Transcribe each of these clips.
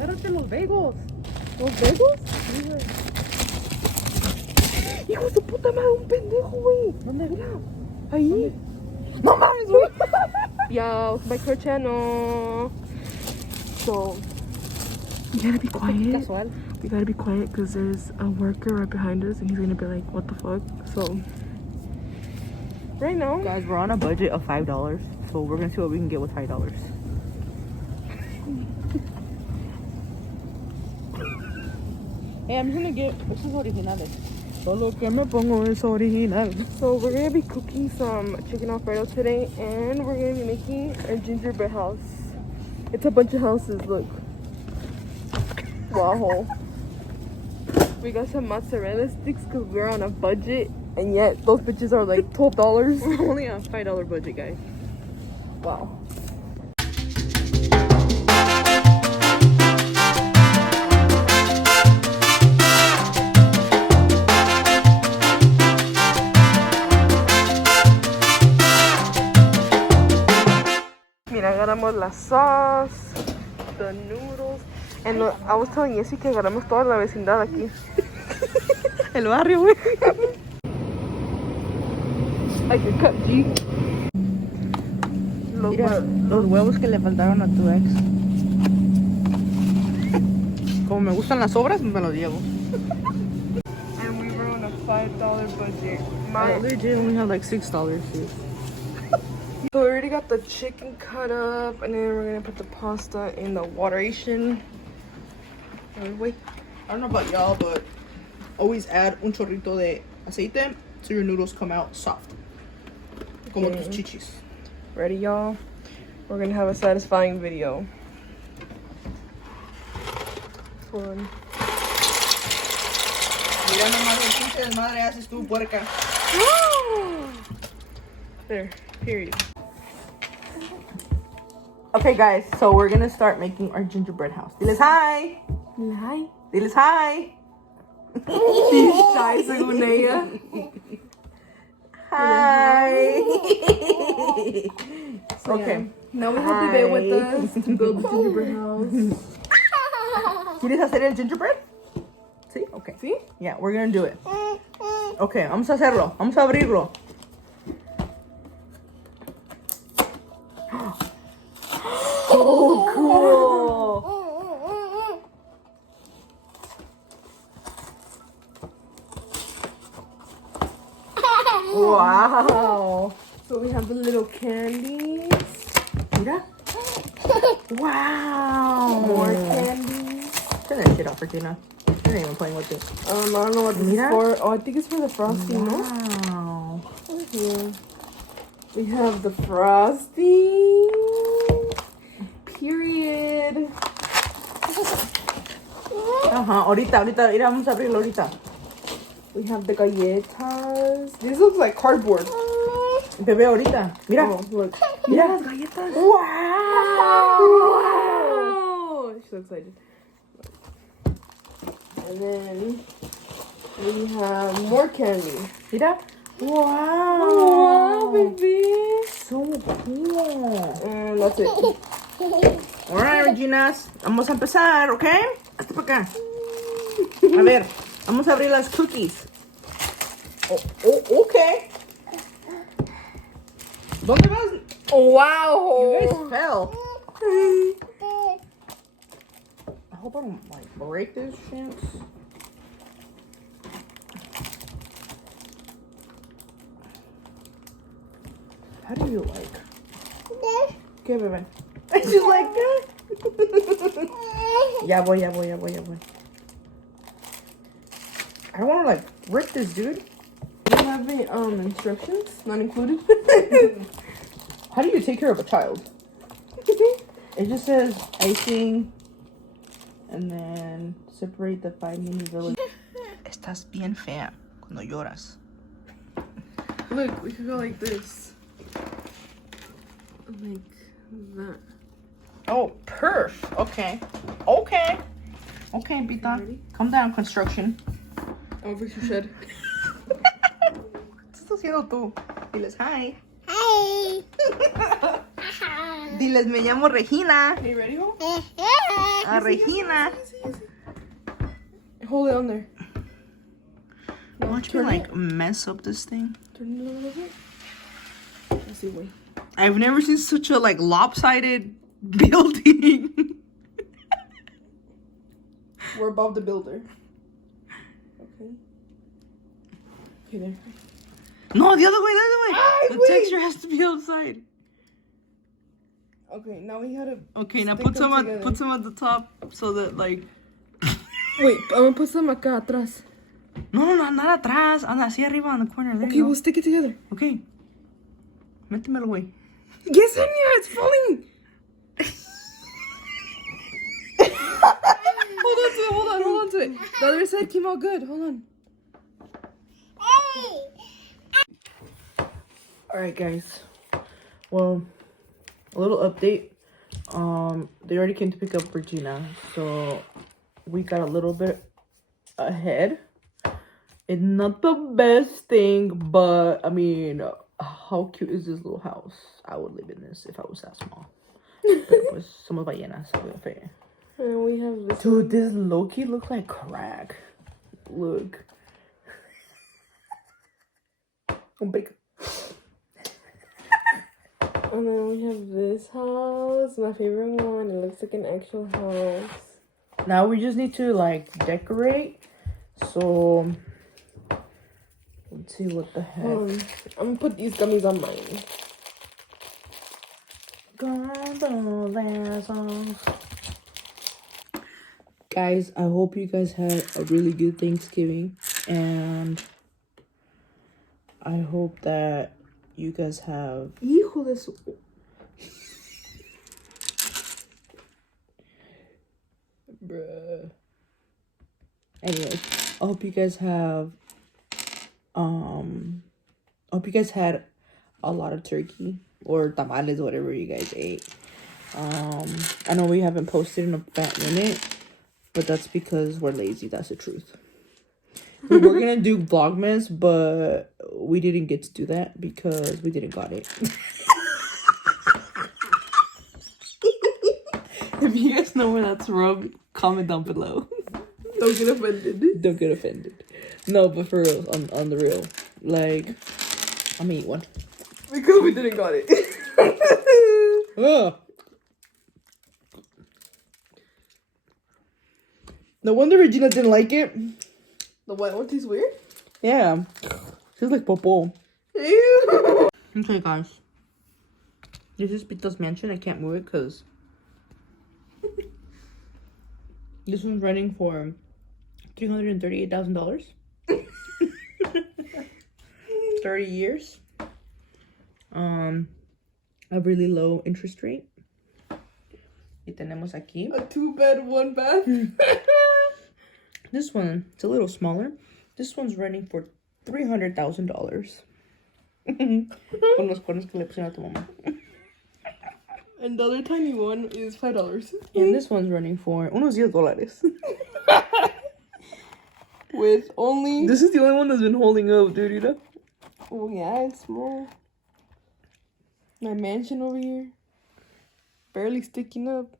Agárrate los bagels. ¿Los bagels? Sí, güey. Hijo de su puta madre, un pendejo, güey. ¿Dónde? Mira. Ahí. ¿Dónde? No mames, güey. Yeah, welcome back to our channel. So, we gotta be quiet. Casual. We gotta be quiet because there's a worker right behind us and he's gonna be like, what the fuck? So, right now, Guys, we're on a budget of $5, so we're gonna see what we can get with $5. Hey, I'm gonna get estos originales. solo que me pongo es original. So, we're gonna be cooking some chicken alfredo today and we're gonna be making a gingerbread house. It's a bunch of houses, look. Wow. We got some mozzarella sticks because we're on a budget, and yet those bitches are like $12. We're only on a $5 budget, guys. Wow. Mira, agarramos la sauce, the noodles, and I was telling Yessi que agarramos toda la vecindad aquí. El barrio, güey. Like a cup, G. Mira, los huevos que le faltaron a tu ex. Como me gustan las sobras, me los llevo. And we were on a $5 budget. I legit only had like $6 here. So we already got the chicken cut up, and then we're gonna put the pasta in the wateration. Wait. I don't know about y'all, but always add un chorrito de aceite so your noodles come out soft. Como tus chichis. Ready, y'all? We're gonna have a satisfying video. Fun. Mira nomás el pinche desmadre haces tú, puerca. There, period. Okay, guys, so we're gonna start making our gingerbread house. Diles hi! Hi. Diles hi! She's shy, según ella. Hi! So, Okay. yeah. Now we have Bebe with us to build the gingerbread house. ¿Quieres hacer el gingerbread? Sí, okay. See? Yeah, we're gonna do it. Okay, vamos a hacerlo. Vamos a abrirlo. Oh, cool. Wow. So we have the little candies. Mira. Wow. More candies. Turn that shit off, Regina. You're not even playing with it. I don't know what this Mira. is for. Oh, I think it's for the frosting, no? Wow. Yeah. We have the frosting. Period. Ajá, ahorita, mira, vamos a abrirlo ahorita. We have the galletas. This looks like cardboard. Bebé, ahorita. Mira. Oh, look. Mira. Las galletas. Wow. Wow. She's so excited. And then we have more candy. Mira. Wow. Wow, baby. So cool. And that's it. Alright, Reginas. Vamos a empezar, ¿ok? Hazte para acá. A ver, vamos a abrir las cookies. Ok. ¿Dónde vas? Wow. You guys fell. I hope I don't like break this shit. How do you like? Okay, bebé. She's like, ya voy. I don't want to like rip this, dude. You have the instructions not included. How do you take care of a child? It just says icing and then separate the 5 mini villages. Estás bien fea cuando lloras. Look, we could go like this. Like that. Oh, perf. Okay. Okay, Pita. Ready? Calm down, construction. Over to shed. ¿Qué estás haciendo tú? Diles hi. Hi. Diles, me llamo Regina. Are you ready, Ho? Regina. Hold it on there. Watch me like mess up this thing. Turn it a little bit. Let's see, wait. I've never seen such a like lopsided building. We're above the builder. Okay. Okay, there. No, the other way, the other way. The wait. texture has to be outside. Okay, now we gotta. Okay, now stick put them some together. put some at the top so that like. Wait, I'm gonna put some acá atrás. No, not atrás. Anda así arriba on the corner. There Okay, you go. we'll stick it together. Okay. Métemelo, güey. Yesenia, it's falling. Hold on to it. The other side came out good. Hold on. Alright guys, well, a little update. They already came to pick up Regina, so we got a little bit ahead. It's not the best thing, but I mean, how cute is this little house? I would live in this if I was that small. Pero pues somos ballenas, so we'll figure. And we have this. Dude, this low-key looks like crack. Look. Big. And then we have this house, my favorite one. It looks like an actual house. Now we just need to like decorate. So let's see what the heck. I'm gonna put these gummies on mine. Guys, I hope you guys had a really good Thanksgiving, and I hope that you guys have. Hijo de su. Bruh. Anyways, I hope you guys have. I hope you guys had a lot of turkey or tamales, whatever you guys ate. I know we haven't posted in a fat minute, but that's because we're lazy. That's the truth. We were gonna do Vlogmas, but we didn't get to do that because we didn't got it. If you guys know where that's from, comment down below. Don't get offended. Don't get offended. No, but for real, on the real, like, I'm gonna eat one. Because we didn't got it. Ugh. No wonder Regina didn't like it. The white one tastes weird? Yeah. Tastes like popo. Ew. Okay, guys. This is Pita's mansion. I can't move it because this one's running for $338,000. 30 years. A really low interest rate. Y tenemos aquí. A 2-bed, 1-bath. This one, it's a little smaller. This one's running for $300,000. Con los cuernos que le pusieron a tu mamá. And the other tiny one is $5. And this one's running for unos $10. With only. This is the only one that's been holding up, dude, you know? Oh, yeah, it's small. My mansion over here. Barely sticking up.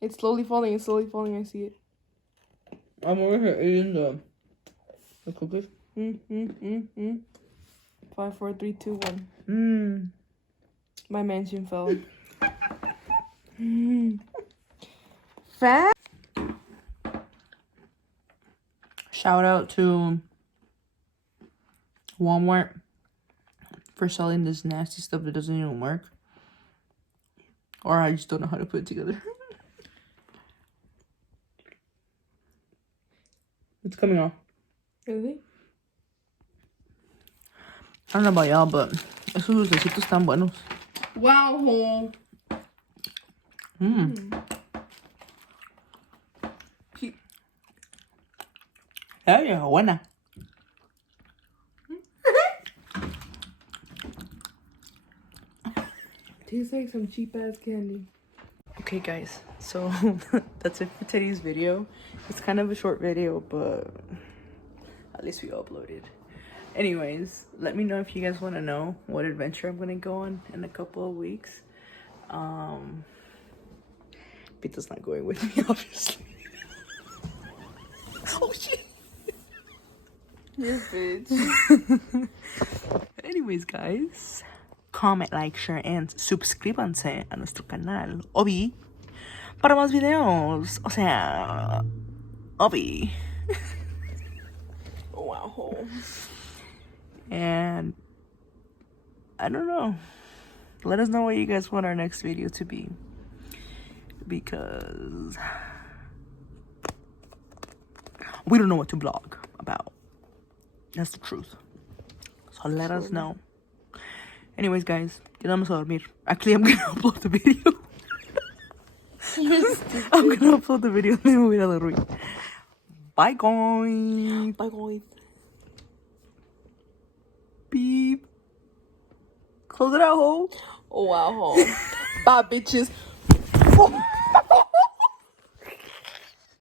It's slowly falling. It's slowly falling. I see it. I'm over here eating the cookies. 5, 4, 3, 2, 1. My mansion fell. Fat. Shout out to Walmart for selling this nasty stuff that doesn't even work. Or I just don't know how to put it together. It's coming off. Really? I don't know about y'all, but esos dulcecitos están buenos. Wow. Yeah, buena. Tastes like some cheap ass candy. Okay, guys, so that's it for today's video. It's kind of a short video, but at least we uploaded. Anyways, let me know if you guys want to know what adventure I'm gonna go on in a couple of weeks. Peter's not going with me, obviously. Oh shit! You bitch. Anyways, guys, comment, like, share, and suscríbanse a nuestro canal, Obi, para más videos. O sea, Obi. Wow. And I don't know. Let us know what you guys want our next video to be. Because we don't know what to vlog about. That's the truth. So let us know. Anyways, guys, ya vamos a dormir. Actually, I'm gonna upload the video. I'm gonna upload the video and then we'll ir a dormir. Bye, guys. Bye, guys. Beep. Close it out, ho. Oh, wow, ho. Bye, bitches.